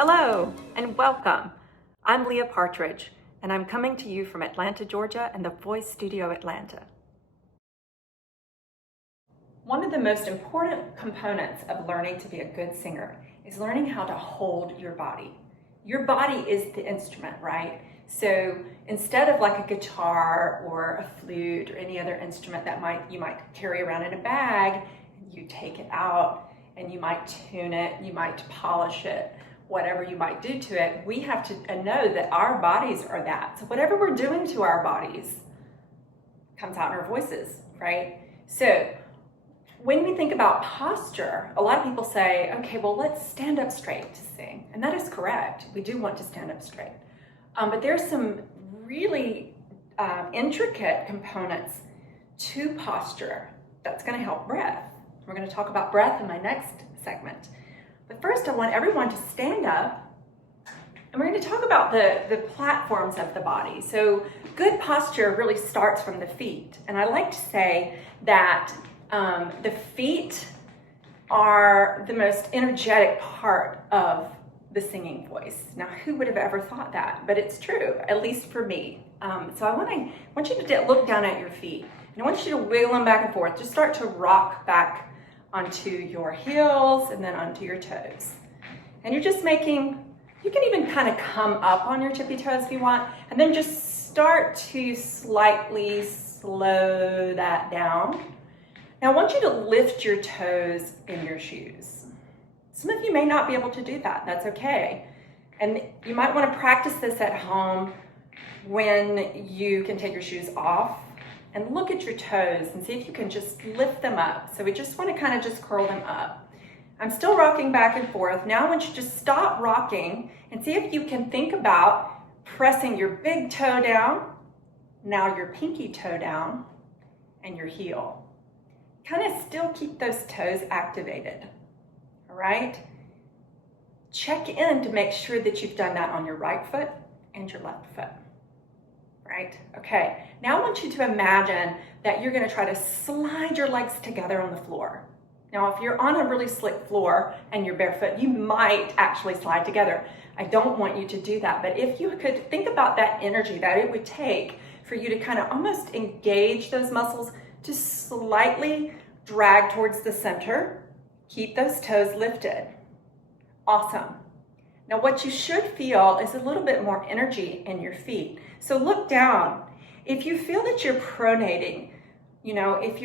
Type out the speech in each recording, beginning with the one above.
Hello and welcome. I'm Leah Partridge and I'm coming to you from Atlanta, Georgia and the Voice Studio Atlanta. One of the most important components of learning to be a good singer is learning how to hold your body. Your body is the instrument, right? So instead of like a guitar or a flute or any other instrument that you might carry around in a bag, you take it out and you might tune it, you might polish it, whatever you might do to it, we have to know that our bodies are that. So whatever we're doing to our bodies comes out in our voices, right? So when we think about posture, a lot of people say, okay, well, let's stand up straight to sing. And that is correct. We do want to stand up straight. But there's some really intricate components to posture that's going to help breath. We're going to talk about breath in my next segment. But first, I want everyone to stand up, and we're going to talk about the platforms of the body. So good posture really starts from the feet. And I like to say that the feet are the most energetic part of the singing voice. Now, who would have ever thought that? But it's true, at least for me. So I want you to look down at your feet, and I want you to wiggle them back and forth. Just start to rock back onto your heels and then onto your toes. And you're just you can even kind of come up on your tippy toes if you want, and then just start to slightly slow that down. Now I want you to lift your toes in your shoes. Some of you may not be able to do that, that's okay. And you might want to practice this at home when you can take your shoes off. And look at your toes and see if you can just lift them up. So we just want to kind of just curl them up. I'm still rocking back and forth. Now I want you to just stop rocking and see if you can think about pressing your big toe down, now your pinky toe down, and your heel. Kind of still keep those toes activated, all right? Check in to make sure that you've done that on your right foot and your left foot. Right? Okay, now I want you to imagine that you're going to try to slide your legs together on the floor. Now, if you're on a really slick floor and you're barefoot, you might actually slide together. I don't want you to do that, but if you could think about that energy that it would take for you to kind of almost engage those muscles to slightly drag towards the center, keep those toes lifted. Awesome. Now what you should feel is a little bit more energy in your feet. So look down. If you feel that you're pronating, if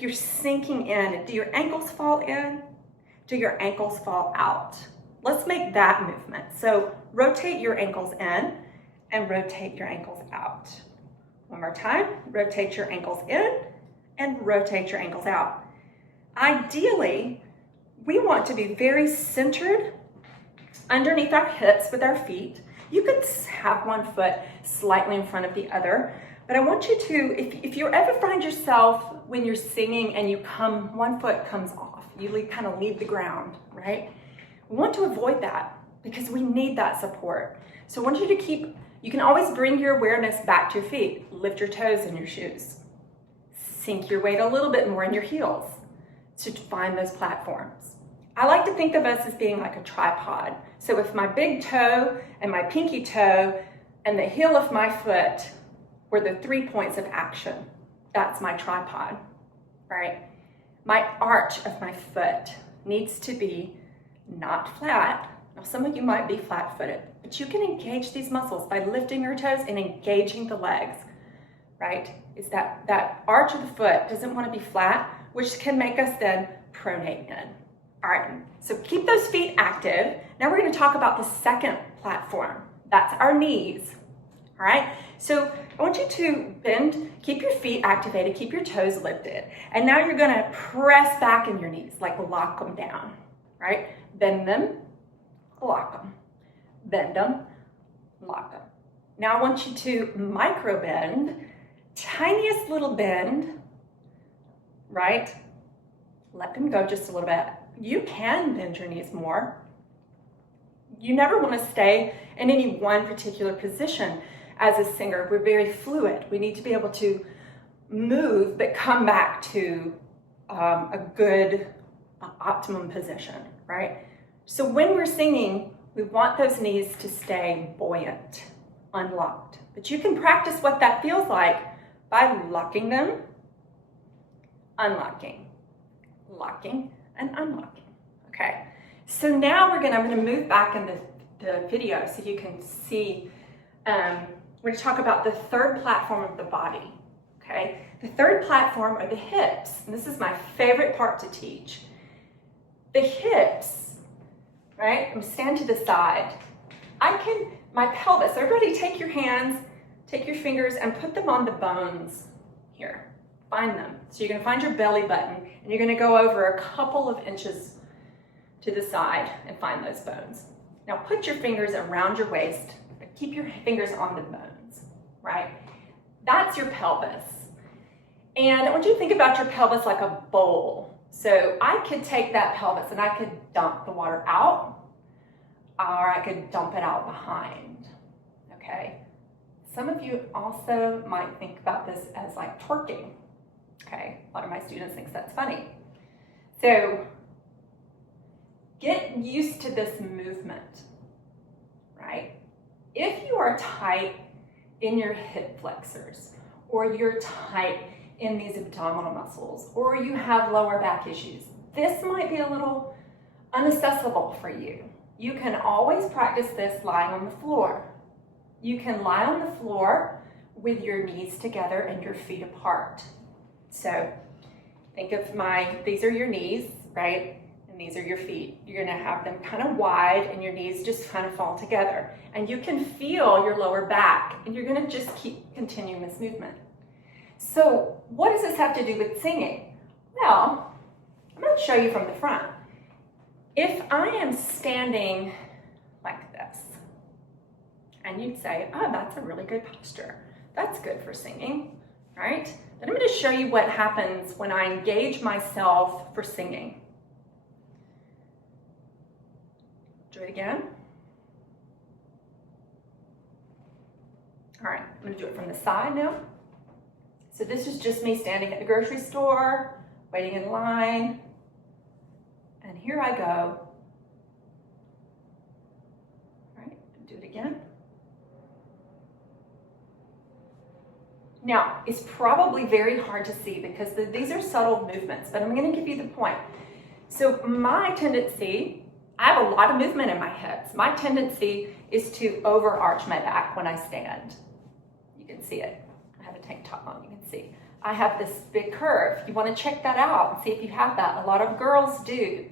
you're sinking in, do your ankles fall in? Do your ankles fall out? Let's make that movement. So rotate your ankles in and rotate your ankles out. One more time, rotate your ankles in and rotate your ankles out. Ideally, we want to be very centered underneath our hips with our feet. You could have one foot slightly in front of the other, but I want you to, if you ever find yourself when you're singing and one foot comes off, you kind of leave the ground, right? We want to avoid that because we need that support. So I want you to you can always bring your awareness back to your feet. Lift your toes in your shoes. Sink your weight a little bit more in your heels to find those platforms. I like to think of us as being like a tripod. So if my big toe and my pinky toe and the heel of my foot were the 3 points of action, that's my tripod, right? My arch of my foot needs to be not flat. Now some of you might be flat-footed, but you can engage these muscles by lifting your toes and engaging the legs, right? Is that arch of the foot doesn't want to be flat, which can make us then pronate in. All right, so keep those feet active. Now we're going to talk about the second platform. That's our knees. All right, so I want you to bend, keep your feet activated, keep your toes lifted. And now you're going to press back in your knees, like lock them down, right? Bend them, lock them. Bend them, lock them. Now I want you to micro bend, tiniest little bend, right? Let them go just a little bit. You can bend your knees more. You never want to stay in any one particular position. As a singer, we're very fluid. We need to be able to move, but come back to a good optimum position, right? So when we're singing, we want those knees to stay buoyant, unlocked. But you can practice what that feels like by locking them, unlocking, locking, and unlocking. Okay, so now I'm gonna move back in the video so you can see, we're gonna talk about the third platform of the body, okay? The third platform are the hips, and this is my favorite part to teach. The hips, right? I'm gonna stand to the side. My pelvis, everybody take your hands, take your fingers and put them on the bones here. Find them. So you're gonna find your belly button and you're gonna go over a couple of inches to the side and find those bones. Now put your fingers around your waist, but keep your fingers on the bones, right? That's your pelvis. And I want you to think about your pelvis like a bowl. So I could take that pelvis and I could dump the water out, or I could dump it out behind, okay? Some of you also might think about this as like twerking, okay? A lot of my students think that's funny. So get used to this movement, right? If you are tight in your hip flexors, or you're tight in these abdominal muscles, or you have lower back issues, this might be a little unaccessible for you. You can always practice this lying on the floor. You can lie on the floor with your knees together and your feet apart. So think of these are your knees, right? And these are your feet. You're gonna have them kind of wide and your knees just kind of fall together. And you can feel your lower back and you're gonna just keep continuing this movement. So what does this have to do with singing? Well, I'm gonna show you from the front. If I am standing like this, and you'd say, oh, that's a really good posture. That's good for singing, right? Then I'm gonna show you what happens when I engage myself for singing. Do it again. All right, I'm gonna do it from the side now. So this is just me standing at the grocery store, waiting in line, and here I go. All right, do it again. Now, it's probably very hard to see because these are subtle movements, but I'm gonna give you the point. So my tendency, I have a lot of movement in my hips. My tendency is to overarch my back when I stand. You can see it. I have a tank top on, you can see. I have this big curve. You wanna check that out and see if you have that. A lot of girls do.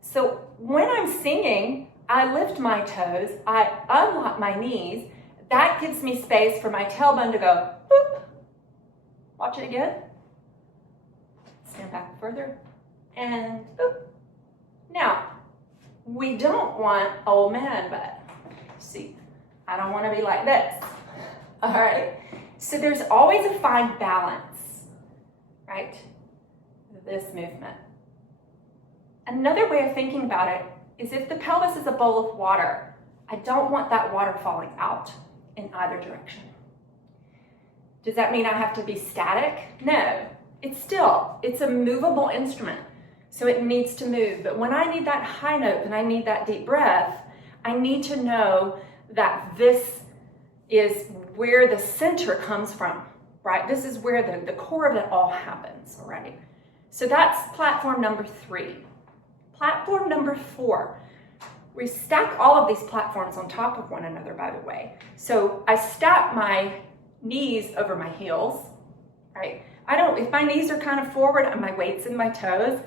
So when I'm singing, I lift my toes, I unlock my knees. That gives me space for my tailbone to go, boop. Watch it again. Stand back further, and boop. Now, we don't want old man butt. See, I don't want to be like this. All right? So there's always a fine balance, right? This movement. Another way of thinking about it is if the pelvis is a bowl of water, I don't want that water falling out in either direction. Does that mean I have to be static? No, it's a movable instrument. So it needs to move. But when I need that high note and I need that deep breath, I need to know that this is where the center comes from, right? This is where the core of it all happens, all right? So that's platform number 3. Platform number 4. We stack all of these platforms on top of one another, by the way. So I stack my knees over my heels, right? If my knees are kind of forward and my weight's in my toes,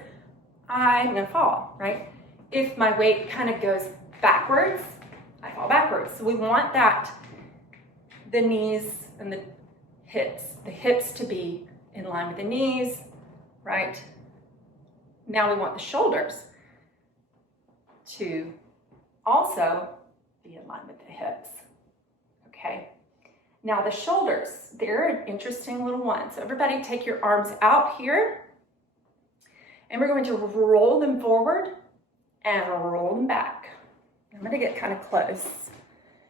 I'm gonna fall, right? If my weight kind of goes backwards, I fall backwards. So we want the knees and the hips to be in line with the knees, right? Now we want the shoulders to also be in line with the hips, okay? Now the shoulders, they're an interesting little one. So everybody take your arms out here, and we're going to roll them forward and roll them back. I'm gonna get kind of close.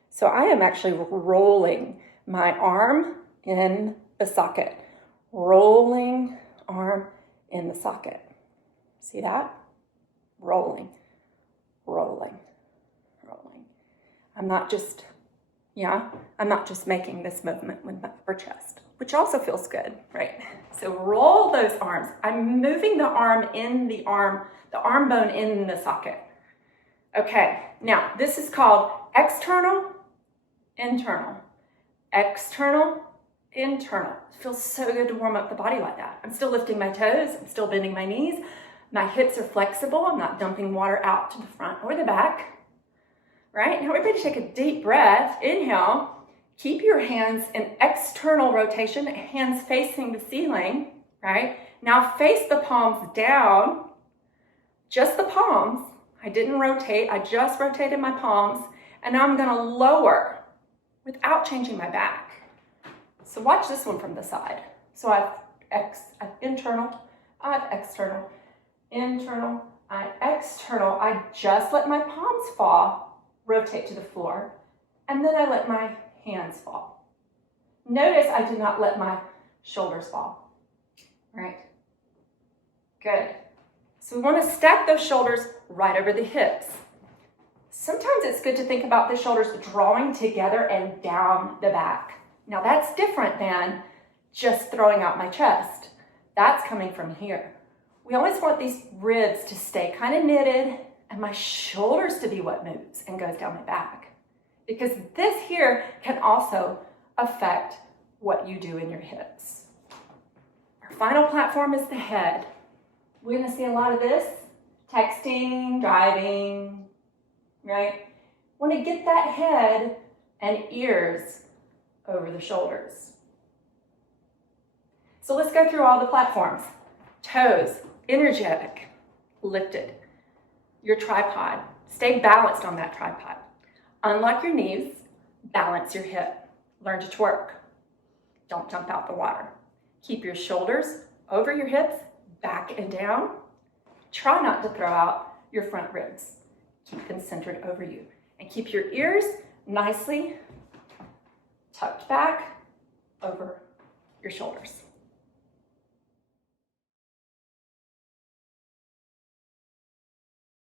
So I am actually rolling my arm in the socket. Rolling arm in the socket. See that? Rolling. rolling, rolling. I'm not just making this movement with my upper chest, which also feels good, right? So roll those arms. I'm moving the arm bone in the socket. Okay, now this is called external, internal, external, internal. It feels so good to warm up the body like that. I'm still lifting my toes, I'm still bending my knees. My hips are flexible. I'm not dumping water out to the front or the back. Right? Now everybody take a deep breath. Inhale. Keep your hands in external rotation, hands facing the ceiling, right? Now face the palms down, just the palms. I didn't rotate, I just rotated my palms. And now I'm gonna lower without changing my back. So watch this one from the side. So I've internal, I have external, internal, I external. I just let my palms fall, rotate to the floor, and then I let my hands fall. Notice I did not let my shoulders fall, right? Good. So we want to stack those shoulders right over the hips. Sometimes it's good to think about the shoulders drawing together and down the back. Now that's different than just throwing out my chest. That's coming from here. We always want these ribs to stay kind of knitted and my shoulders to be what moves and goes down my back. Because this here can also affect what you do in your hips. Our final platform is the head. We're going to see a lot of this, texting, driving, right? Want to get that head and ears over the shoulders. So let's go through all the platforms. Toes, energetic, lifted. Your tripod, stay balanced on that tripod. Unlock your knees, balance your hip. Learn to twerk. Don't jump out the water. Keep your shoulders over your hips, back and down. Try not to throw out your front ribs. Keep them centered over you. And keep your ears nicely tucked back over your shoulders.